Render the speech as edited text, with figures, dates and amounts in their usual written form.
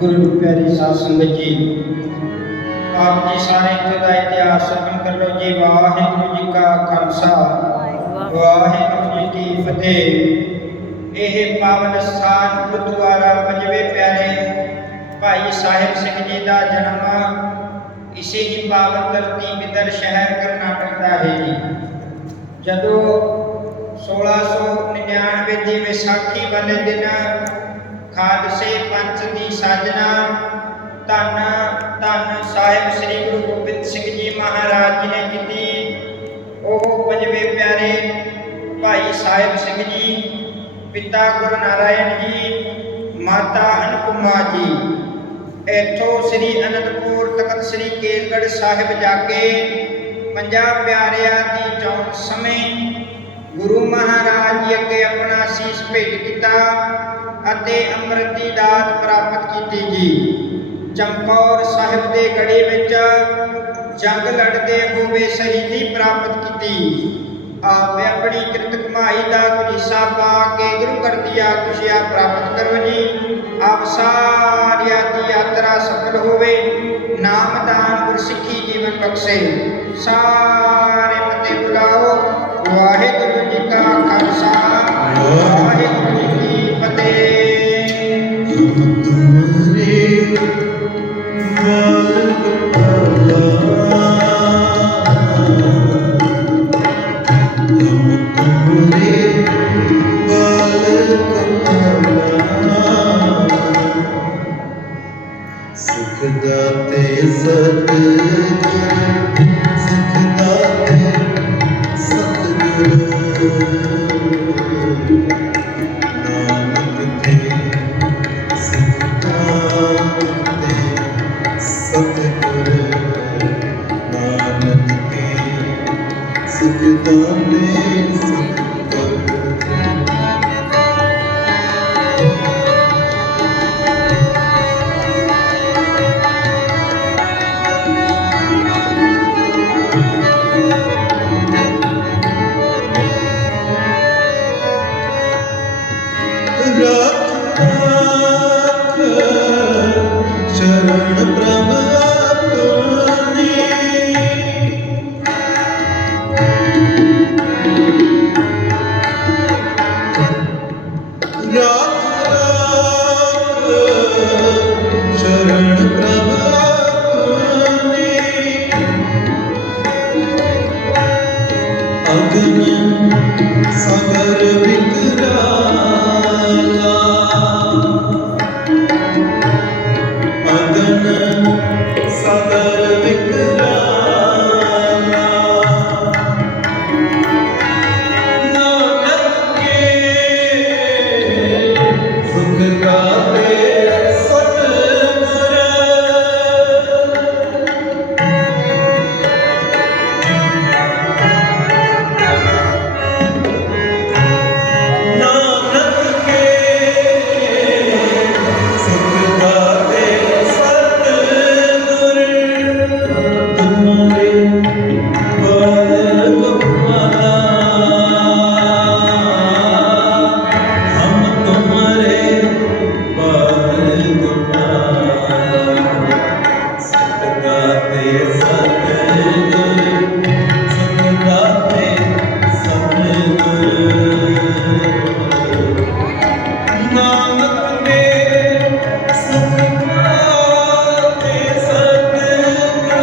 गुरु प्यारी साध संगत जी, आप जी सारे इत्थों का इतिहास श्रवण कर लो जी। वाहिगुरु जी का खालसा, वाहिगुरु जी की फतेह। यह पावन स्थान गुरुद्वारा पंजवे प्यारे भाई साहिब सिंह जी का जन्म इसी ही पावन धरती बिदर शहर कर्नाटक का है जी। जदों 1699 की विसाखी वाले दिन खालसे पंथ की साजना धन धन साहिब श्री गुरु गोबिंद सिंह जी महाराज जी ने की। वो पंजवे प्यारे भाई साहिब सिंह जी, पिता गुरु नारायण जी, माता अनुपमा जी इथों श्री अनंदपुर तखत श्री केसगढ़ साहिब जाके 50 प्यारिया की चौन समय गुरु महाराज जी अगे अपना शीश भेंट किया ਅਤੇ ਅੰਮ੍ਰਿਤ ਦੀ ਦਾਤ ਪ੍ਰਾਪਤ ਕੀਤੀ ਜੀ। ਚਮਕੌਰ ਸਾਹਿਬ ਦੇ ਗੜੀ ਵਿੱਚ ਜੰਗ ਲੜਦੇ ਹੋਏ ਸ਼ਹੀਦੀ ਪ੍ਰਾਪਤ ਕੀਤੀ। ਆਪੇ ਆਪਣੀ ਕਿਰਤ ਕਮਾਈ ਦਾ ਕੁਲੀਸਾ ਪਾ ਕੇ ਗੁਰੂ ਘਰ ਦੀਆਂ ਖੁਸ਼ੀਆਂ ਪ੍ਰਾਪਤ ਕਰੋ ਜੀ। ਆਪ ਸਾਰਿਆਂ ਦੀ ਯਾਤਰਾ ਸਫਲ ਹੋਵੇ, ਨਾਮਦਾਨ ਗੁਰਸਿੱਖੀ ਜੀਵਨ ਬਖਸ਼ੇ। ਸਾਰੇ ਮਤੇ ਬੁਲਾਓ। ਵਾਹਿਗੁਰੂ ਜੀ ਕਾ ਖਾਲਸਾ, ਵਾਹਿਗੁਰੂ ਜੀ ਕੀ ਫਤਿਹ। सुख दाते सतगुरु, सुख दाते सतगुरु, नानक ते सुख दाते सतगुरु, नानक ते सुख दाते सतगुरु। रख